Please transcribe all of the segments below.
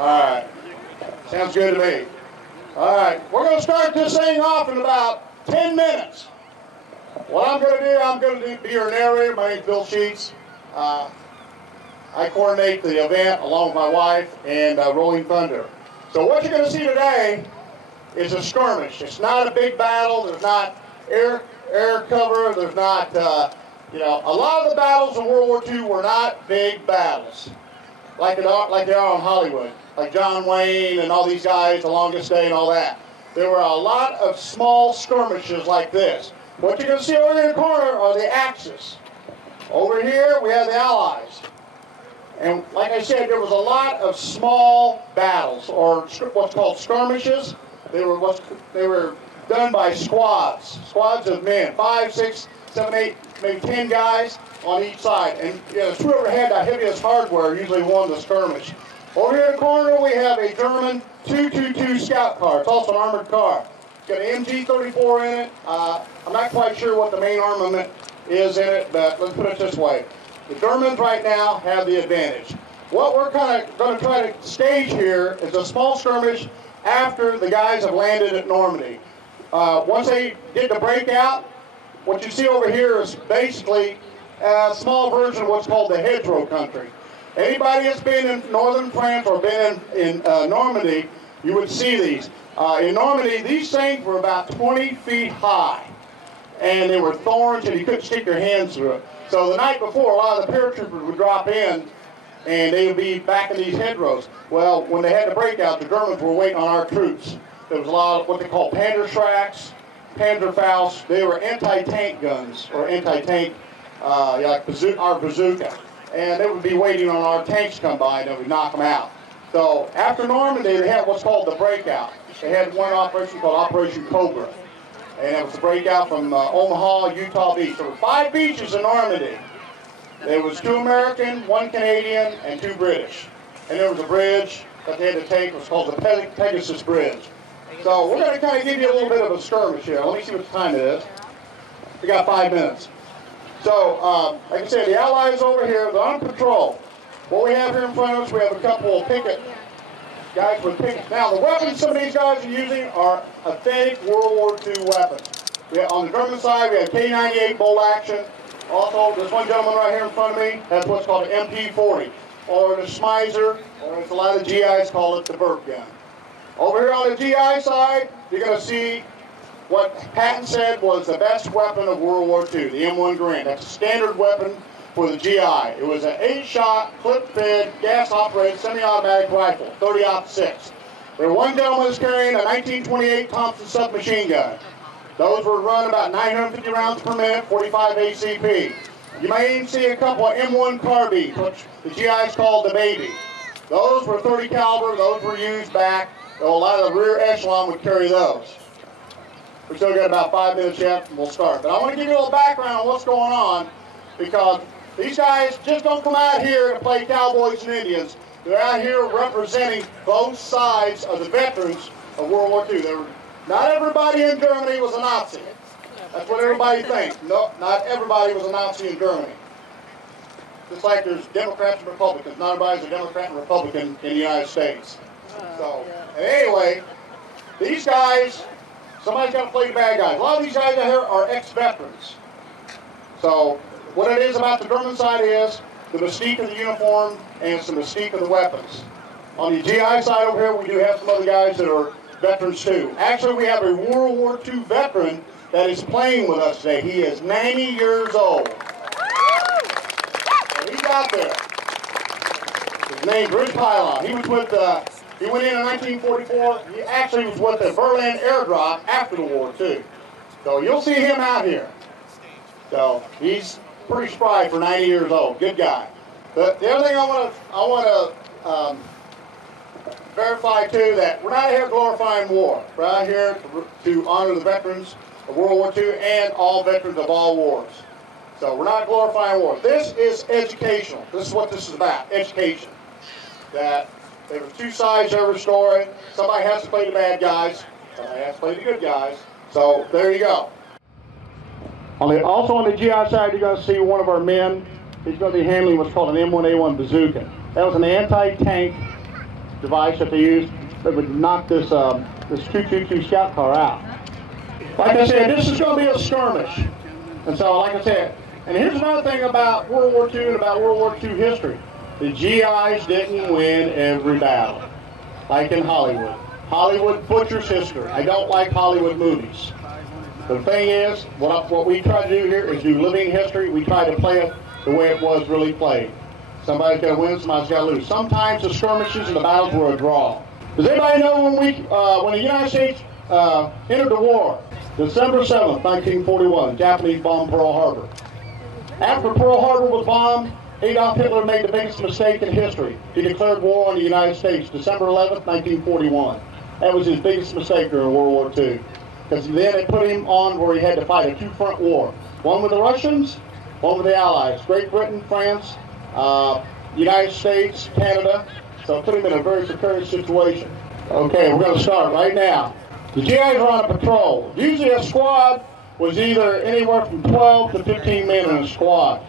All right. Sounds good to me. All right. We're going to start this thing off in about 10 minutes. What I'm going to be your narrator. My name's Bill Sheets. I coordinate the event along with my wife and Rolling Thunder. So what you're going to see today is a skirmish. It's not a big battle. There's not air cover. There's not, a lot of the battles in World War II were not big battles like they are in Hollywood, like John Wayne and all these guys, The Longest Day and all that. There were a lot of small skirmishes like this. What you're going to see over in the corner are the Axis. Over here, we have the Allies. And like I said, there was a lot of small battles, or what's called skirmishes. They were done by squads of men, 5, 6, 7, 8, maybe 10 guys on each side. And whoever had the heaviest hardware usually won the skirmish. Over here in the corner, we have a German 222 scout car. It's also an armored car. It's got an MG-34 in it. I'm not quite sure what the main armament is in it, but let's put it this way. The Germans right now have the advantage. What we're kind of going to try to stage here is a small skirmish after the guys have landed at Normandy. Once they get the breakout, what you see over here is basically a small version of what's called the hedgerow country. Anybody that's been in northern France or been in Normandy, you would see these. In Normandy, these things were about 20 feet high, and they were thorns, and you couldn't stick your hands through it. So the night before, a lot of the paratroopers would drop in, and they would be back in these hedgerows. Well, when they had the breakout, the Germans were waiting on our troops. There was a lot of what they call Panzerschracks, Panzerfaust. They were anti-tank guns, or anti-tank, like our bazooka. And they would be waiting on our tanks to come by, and they would knock them out. So after Normandy, they had what's called the breakout. They had one operation called Operation Cobra. And it was the breakout from Omaha, Utah Beach. There were 5 beaches in Normandy. There was 2 American, 1 Canadian, and 2 British. And there was a bridge that they had to take. It was called the Pegasus Bridge. So we're going to kind of give you a little bit of a skirmish here. Let me see what time it is. We got 5 minutes. So, like I said, the Allies over here, they're on patrol. What we have here in front of us, we have a couple of guys with pickets. Now, the weapons some of these guys are using are authentic World War II weapons. On the German side, we have K98 bolt action. Also, this one gentleman right here in front of me has what's called an MP40, or the Schmeiser, or as a lot of GIs call it, the Burt gun. Over here on the GI side, you're going to see what Patton said was the best weapon of World War II, the M1 Garand. That's a standard weapon for the GI. It was an 8-shot, clip-fed, gas-operated, semi-automatic rifle, 30-06. There one gentleman was carrying a 1928 Thompson submachine gun. Those were run about 950 rounds per minute, 45 ACP. You may even see a couple of M1 carbines, which the GIs called the baby. Those were 30 caliber. Those were used back. A lot of the rear echelon would carry those. We still got about 5 minutes yet, and we'll start. But I want to give you a little background on what's going on, because these guys just don't come out here to play cowboys and Indians. They're out here representing both sides of the veterans of World War II. Not everybody in Germany was a Nazi. That's what everybody thinks. No, not everybody was a Nazi in Germany. Just like there's Democrats and Republicans. Not everybody's a Democrat and Republican in the United States. So, anyway, these guys, somebody's got to play the bad guys. A lot of these guys out here are ex-veterans. So, what it is about the German side is the mystique of the uniform and it's the mystique of the weapons. On the GI side over here, we do have some other guys that are veterans too. Actually, we have a World War II veteran that is playing with us today. He is 90 years old. So he's out there. His name's Rich Pylon. He was with he went in 1944. He actually was with the Berlin airdrop after the war too. So you'll see him out here. So he's pretty spry for 90 years old. Good guy. But the other thing I want to verify too, that we're not here glorifying war. We're out here to honor the veterans of World War II and all veterans of all wars. So we're not glorifying war. This is educational. This is what this is about, education. That there were 2 sides to every story. Somebody has to play the bad guys. Somebody has to play the good guys. So there you go. Also on the GI side, you're going to see one of our men. He's going to be handling what's called an M1A1 bazooka. That was an anti-tank device that they used that would knock this this 222 scout car out. Like I said, this is going to be a skirmish. And so, like I said, and here's another thing about World War II and about World War II history. The GIs didn't win every battle, like in Hollywood. Hollywood butchers history. I don't like Hollywood movies. The thing is, what we try to do here is do living history. We try to play it the way it was really played. Somebody's got to win, somebody's got to lose. Sometimes the skirmishes and the battles were a draw. Does anybody know when the United States entered the war? December 7th, 1941, Japanese bombed Pearl Harbor. After Pearl Harbor was bombed, Adolf Hitler made the biggest mistake in history. He declared war on the United States, December 11th, 1941. That was his biggest mistake during World War II. Because then it put him on where he had to fight a two-front war. One with the Russians, one with the Allies. Great Britain, France, United States, Canada. So it put him in a very precarious situation. Okay, we're going to start right now. The GIs are on a patrol. Usually a squad was either anywhere from 12 to 15 men in a squad.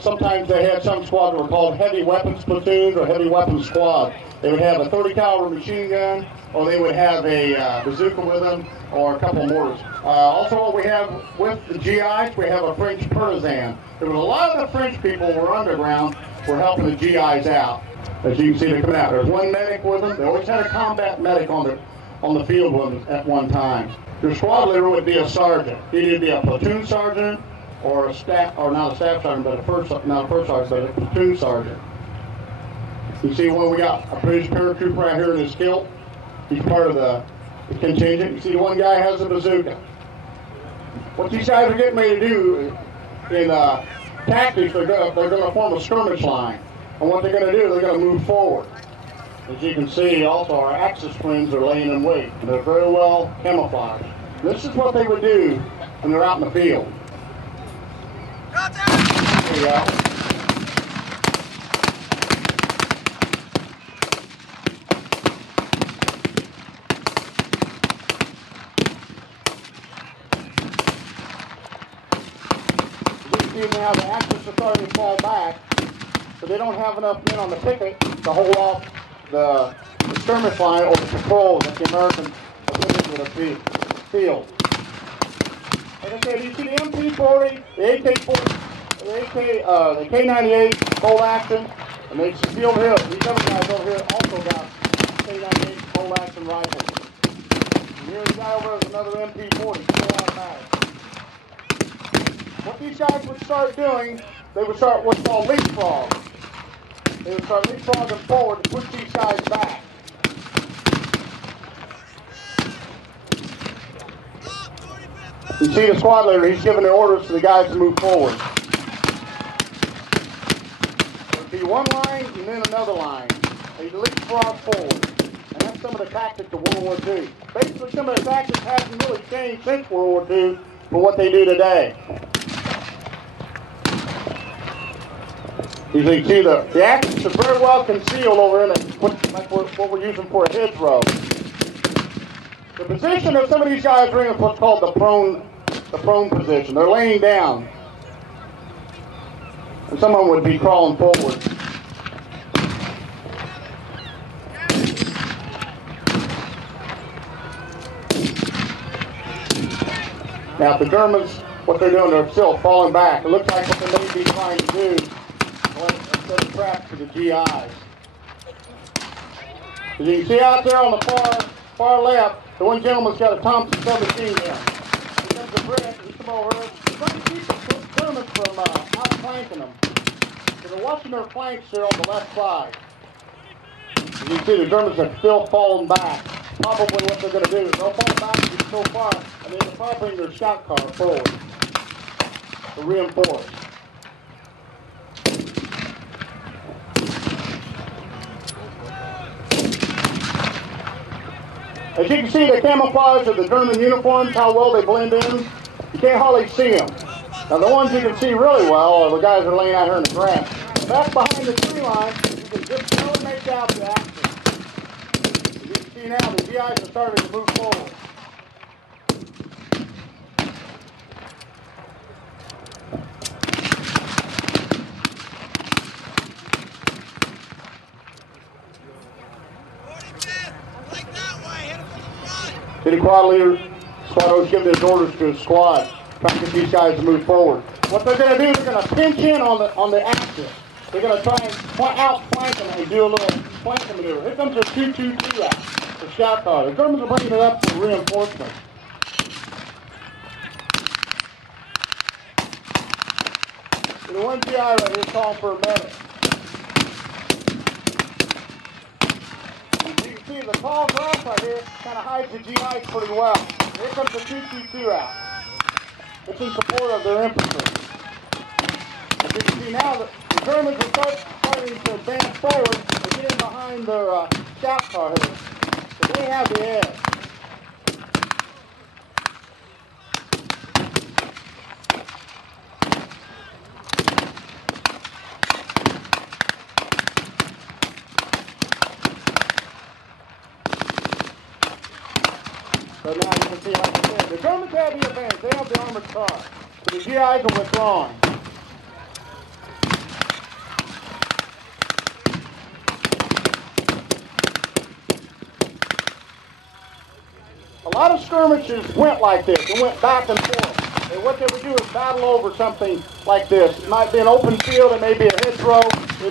Sometimes they had some squads that were called heavy weapons platoons or heavy weapons squad. They would have a 30 caliber machine gun, or they would have a bazooka with them, or a couple of mortars. Also, what we have with the GIs, we have a French partisan. There was a lot of the French people who were underground were helping the GIs out. As you can see, they're coming out. There's one medic with them. They always had a combat medic on the field with them at one time. Your squad leader would be a sergeant. He'd be a platoon sergeant or a staff, or not a staff sergeant, but not a first sergeant, but a platoon sergeant. You see when we got a British paratrooper right here in his kilt. He's part of the contingent. You see the one guy has a bazooka. What these guys are getting ready to do in tactics, they're going to form a skirmish line. And what they're going to do, they're going to move forward. As you can see, also our Axis twins are laying in wait. And they're very well camouflaged. This is what they would do when they're out in the field. There you go. Now the Axis are starting to fall back, so they don't have enough men on the picket to hold off the skirmish line or the patrol that the Americans are putting into the field. Like I said, you see the MP40, the AK-40, the K98 bolt action, and they see over here. These other guys over here also got K98 bolt action rifles. And here's the guy over there with another MP40, full automatic. What these guys would start doing, they would start what's called leapfrog. They would start leapfrogging forward to push these guys back. You see the squad leader, he's giving the orders to the guys to move forward. There would be one line and then another line. They leapfrog forward. And that's some of the tactics of World War II. Basically, some of the tactics haven't really changed since World War II for what they do today. You can see the Axis is very well concealed over in it, like what we're using for a hedgerow. The position that some of these guys are in is what's called the prone position. They're laying down. And some of them would be crawling forward. Now, if the Germans, what they're doing, they're still falling back. It looks like what they may be trying to do is set a trap to the GIs. As you can see out there on the far left, the one gentleman's got a Thompson 17 gun. He comes to Brit, he's come over here. He's trying to keep the Germans from outflanking them. So they're watching their flanks here on the left side. As you can see, the Germans are still falling back. Probably what they're going to do is they'll fall back and get so far, and then they'll probably bring their scout car forward to reinforce. As you can see, the camouflage of the German uniforms, how well they blend in, you can't hardly see them. Now, the ones you can see really well are the guys that are laying out here in the grass. Back behind the tree line, you can just barely make out the Axis. As you can see now, the GIs are starting to move forward. Any quad leader, squad is giving his orders to his squad, trying to get these guys to move forward. What they're going to do is they're going to pinch in on the axis. They're going to try and outflank them and do a little flanking maneuver. Here comes their 2-2-2 out, the scout car. The Germans are bringing it up for reinforcement. The one GI right here is calling for a medic. As you can see, the tall grass right here kind of hides the GIs pretty well. Here comes the 2-2-2 out. It's in support of their infantry. As you can see now, the Germans are starting to advance forward. They're getting behind their scout car here. So they have the edge. So now you can see, like I said, the Germans have the advantage. They have the armored car. So the GIs are withdrawn. A lot of skirmishes went like this. They went back and forth. And what they would do is battle over something like this. It might be an open field. It may be a hedgerow.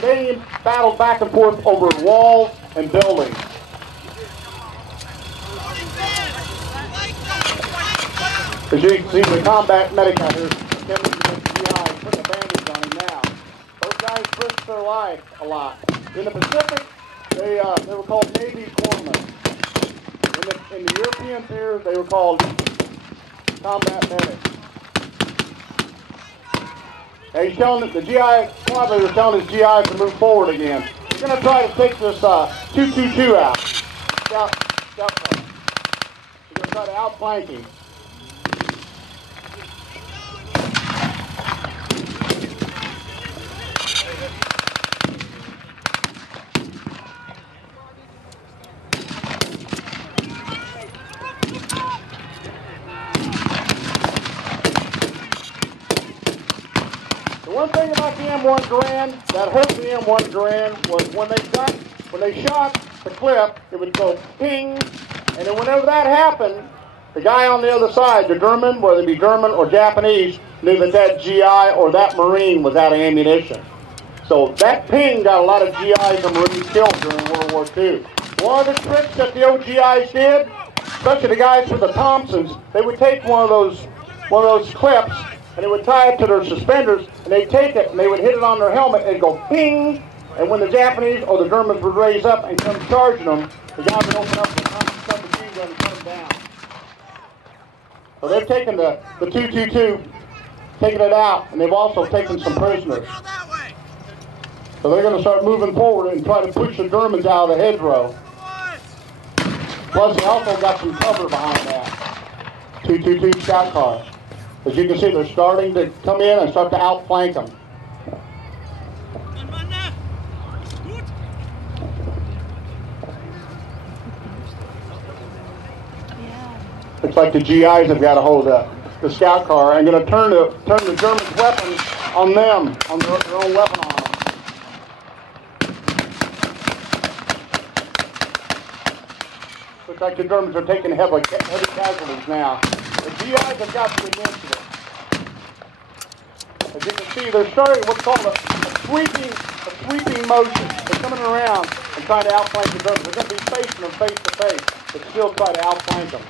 They battled back and forth over walls and buildings. As you can see, the combat medic out here, putting a bandage on him now. Those guys risked their life a lot. In the Pacific, they were called Navy corpsmen. In the European theater, they were called combat medics. Now he's telling the GI squad leader telling his GIs to move forward again. He's going to try to take this 2-2-2 out. Scout car. He's going to try to outflank him. One thing about the M1 Garand that hurt the M1 Garand was when they shot the clip, it would go ping, and then whenever that happened, the guy on the other side, the German, whether it be German or Japanese, knew that that GI or that Marine was out of ammunition. So that ping got a lot of GIs and Marines killed during World War II. One of the tricks that the OGIs did, especially the guys with the Thompsons, they would take one of those clips and they would tie it to their suspenders, and they'd take it and they would hit it on their helmet and it'd go ping, and when the Japanese or the Germans would raise up and come charging them, the guy would open up the Thompson submachine gun and cut them down. So they've taken the 2-2-2, taken it out, and they've also taken some prisoners. So they're going to start moving forward and try to push the Germans out of the hedgerow. Plus they also got some cover behind that 2-2-2 scout car. As you can see, they're starting to come in and start to outflank them. Looks like the GIs have got a hold of the scout car. I'm going to turn the Germans' weapons on them, on their own weapon on them. Looks like the Germans are taking heavy casualties now. The GIs have got the initiative. As you can see, they're starting what's called a sweeping motion. They're coming around and trying to outflank the Germans. They're going to be facing them face to face, but still try to outflank them.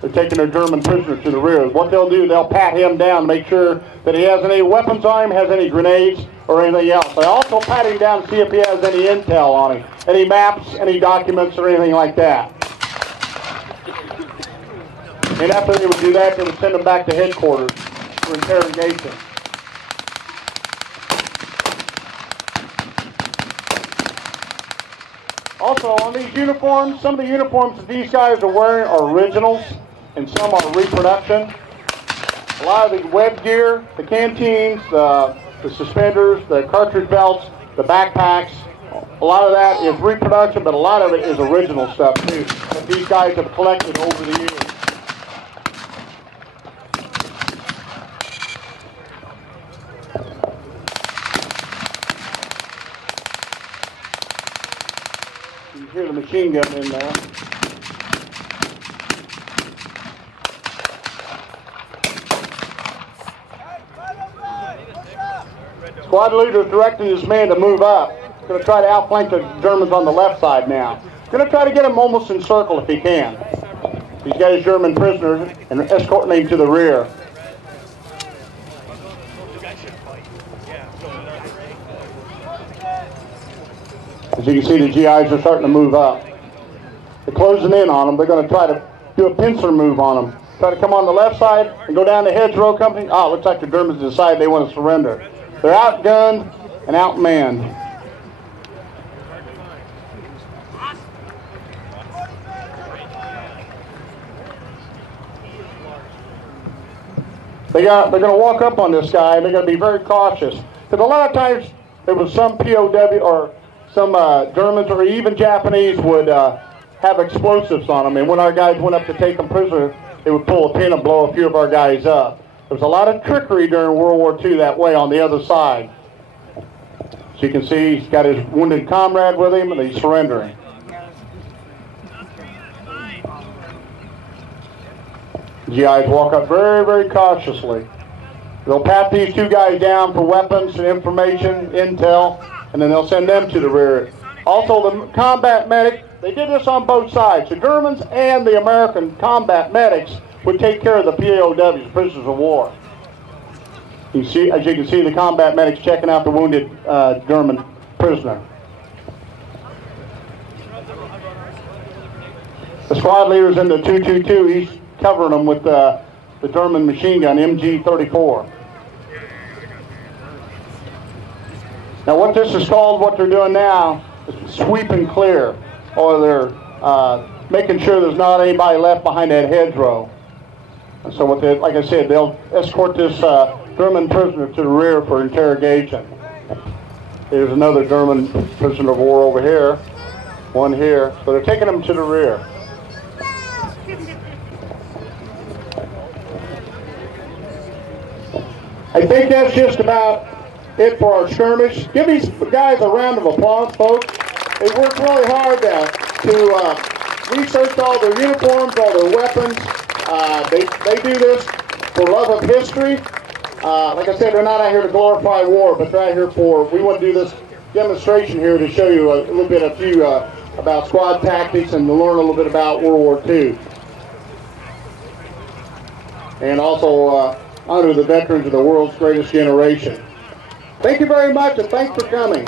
They're taking their German prisoner to the rear. What they'll do, they'll pat him down to make sure that he has any weapons on him, has any grenades, or anything else. They also pat him down to see if he has any intel on him, any maps, any documents, or anything like that. And after they would do that, they would send him back to headquarters for interrogation. Also, on these uniforms, some of the uniforms that these guys are wearing are originals, and some are reproduction. A lot of the web gear, the canteens, the suspenders, the cartridge belts, the backpacks, a lot of that is reproduction, but a lot of it is original stuff too, that these guys have collected over the years. hear the machine gun in there. Squad leader is directing his man to move up. He's going to try to outflank the Germans on the left side now. He's going to try to get him almost in circle if he can. He's got his German prisoner and escorting him to the rear. As you can see, the GIs are starting to move up. They're closing in on them. They're going to try to do a pincer move on them. Try to come on the left side and go down the hedgerow company. Oh, it looks like the Germans decide they want to surrender. They're outgunned and outmanned. They're going to walk up on this guy, and they're going to be very cautious. Because a lot of times there was some POW or some Germans or even Japanese would have explosives on them, and when our guys went up to take them prisoner, they would pull a pin and blow a few of our guys up. There was a lot of trickery during World War II that way on the other side. So you can see he's got his wounded comrade with him, and he's surrendering. GIs walk up very, very cautiously. They'll pat these two guys down for weapons and information, intel, and then they'll send them to the rear. Also, the combat medic, they did this on both sides. The Germans and the American combat medics would take care of the POWs, prisoners of war. You see, as you can see, the combat medics checking out the wounded German prisoner. The squad leader's in the 222. He's covering them with the German machine gun, MG-34. Now what this is called, what they're doing now, is sweep and clear, or they're making sure there's not anybody left behind that hedgerow. And so what they, like I said, they'll escort this German prisoner to the rear for interrogation. There's another German prisoner of war over here, one here. So they're taking him to the rear. I think that's just about it for our skirmish. Give these guys a round of applause, folks. They worked really hard to research all their uniforms, all their weapons. They do this for love of history. Like I said, they're not out here to glorify war, but they're out here for, we want to do this demonstration here to show you a little bit about squad tactics and to learn a little bit about World War II. And also honor the veterans of the world's greatest generation. Thank you very much, and thanks for coming.